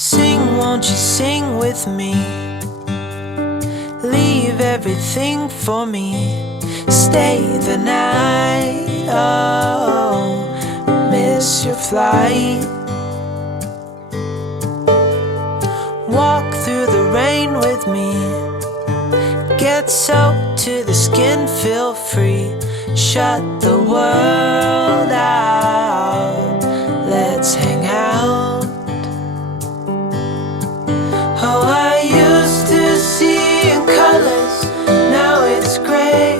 Sing, won't you sing with me? Leave everything for me. Stay the night, oh, miss your flight. Walk through the rain with me. Get soaked to the skin, feel free. Shut the world out, let's hang out. Oh, I used to see in colors, now it's gray.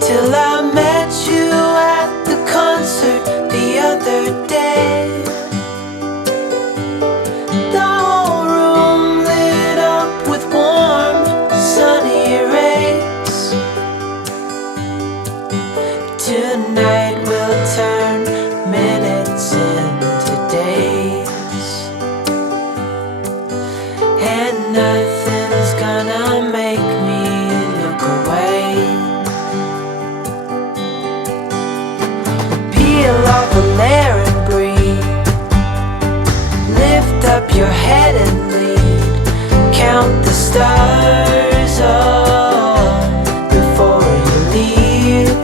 Till I met you at the concert the other day. The whole room lit up with warm, sunny rays. Tonight we'll turn minutes into days, and nothing's gonna make me look away. Peel off a layer and breathe. Lift up your head and lead. Count the stars, oh, before you leave.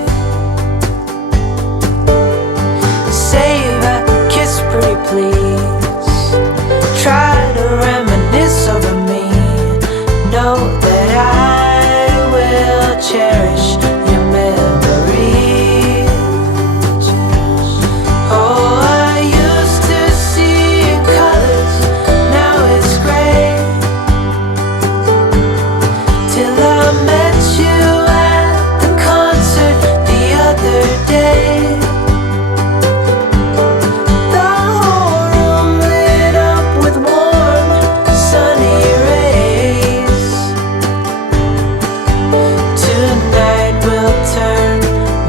Save a kiss, pretty please. Try to reminisce over me. Know that I will cherish your memories. Oh, I used to see in colors, now it's gray. Till I met you at the concert the other day. The whole room lit up with warm, sunny rays. Tonight we'll turn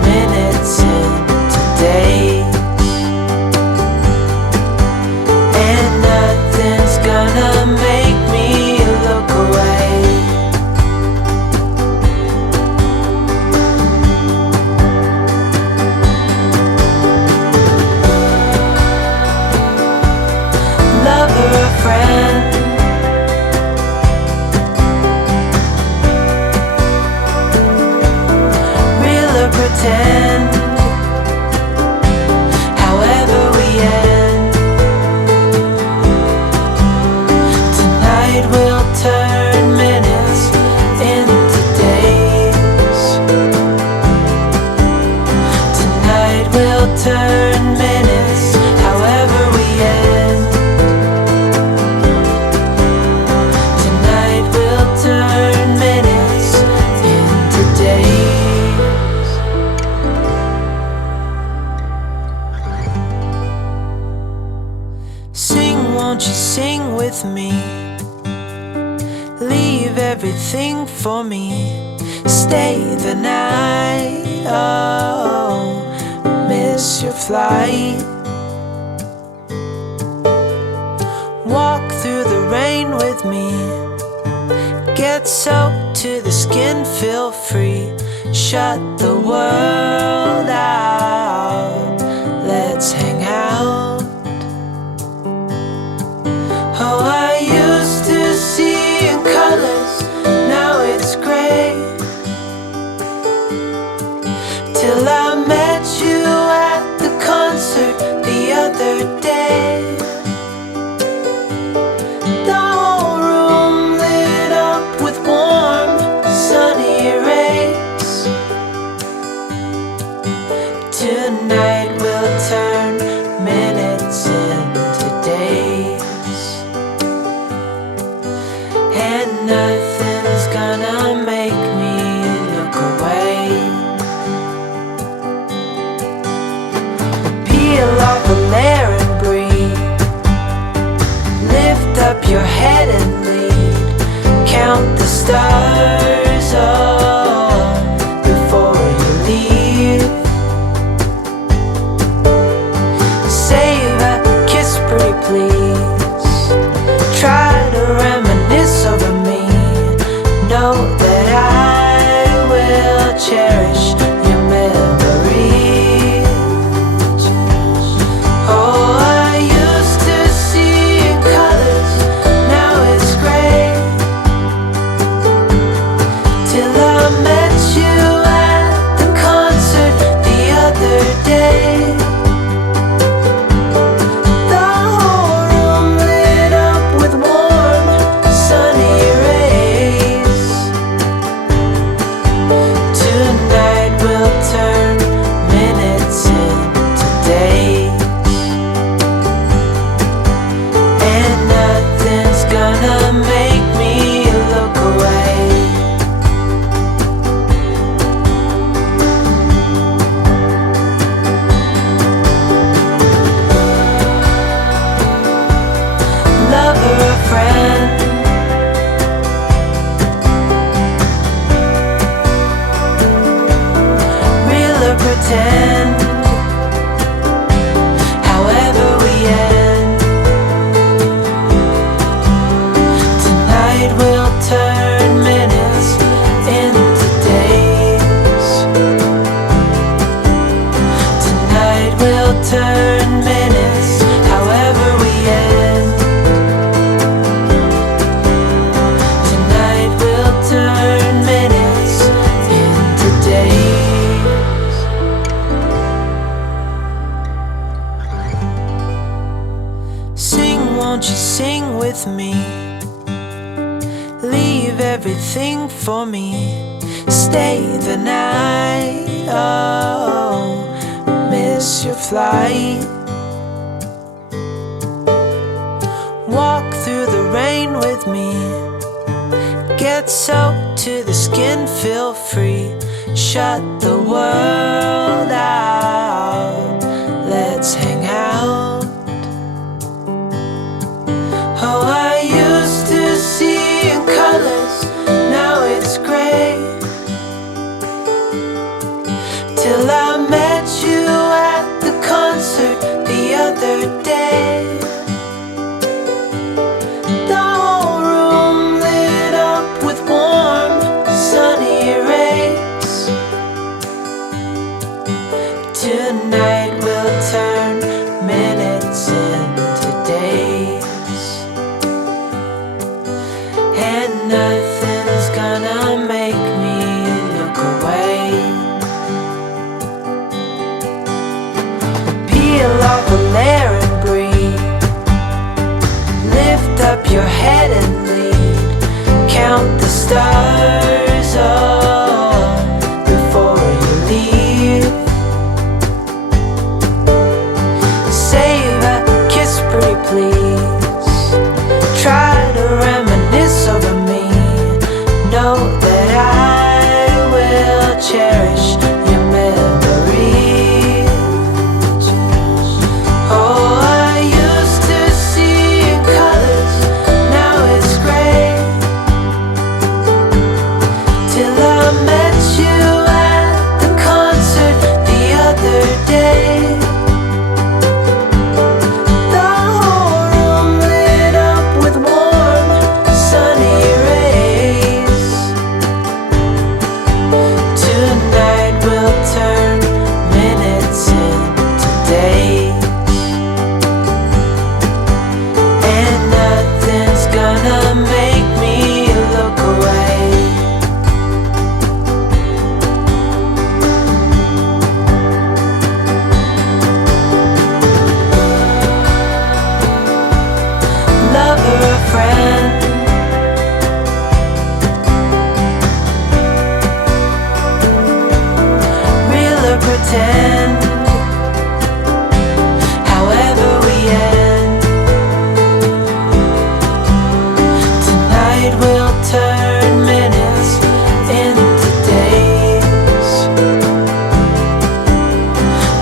minutes into days, and nothing's gonna make me look away. Lover or friend, real or pretend, however we end. Tonight we'll turn minutes into days. Tonight we'll turn minutes, however we end. Tonight we'll turn minutes into days. Sing, won't you sing with me? Leave everything for me. Stay the night, oh, miss your flight. Walk through the rain with me. Get soaked to the skin, feel free. Shut the world out, let's hang out. Oh, I used to see in colors, now it's gray. Till I met you at the concert the other day. The whole room lit up with warm, sunny rays. sing with me? Leave everything for me. Stay the night. Oh, miss your flight. Walk through the rain with me. Get soaked to the skin, feel free. Shut the world out. Let's hang out. Oh, I used to see in colors, now it's gray. Till I met you at the concert the other day. The whole room lit up with warm, sunny rays. Tonight we'll turn minutes into days, and nothing's gonna make me look away. Peel off a layer and breathe. Lift up your head and lead. Count the stars up before you leave. Save a kiss, pretty please. Try to reminisce over me. Know that I will cherish your memories. Oh, I used to see in colors, now it's gray. Till I met you at the concert the other day. The whole room lit up with warm, sunny rays. Tonight we'll turn minutes into days, and nothing's gonna make me look away. Lover or friend, real or pretend, however we end. Tonight we'll turn minutes into days.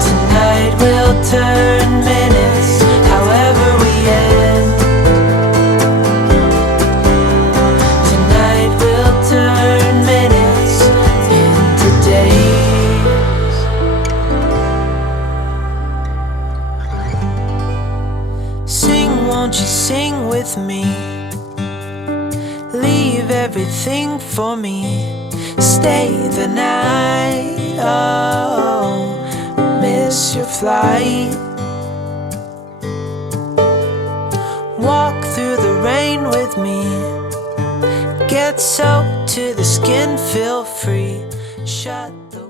Tonight we'll turn minutes, however we end. Tonight we'll turn minutes into days. Sing, won't you sing with me? Leave everything for me. Stay the night. Oh, miss your flight. Walk through the rain with me. Get soaked to the skin, feel free. Shut the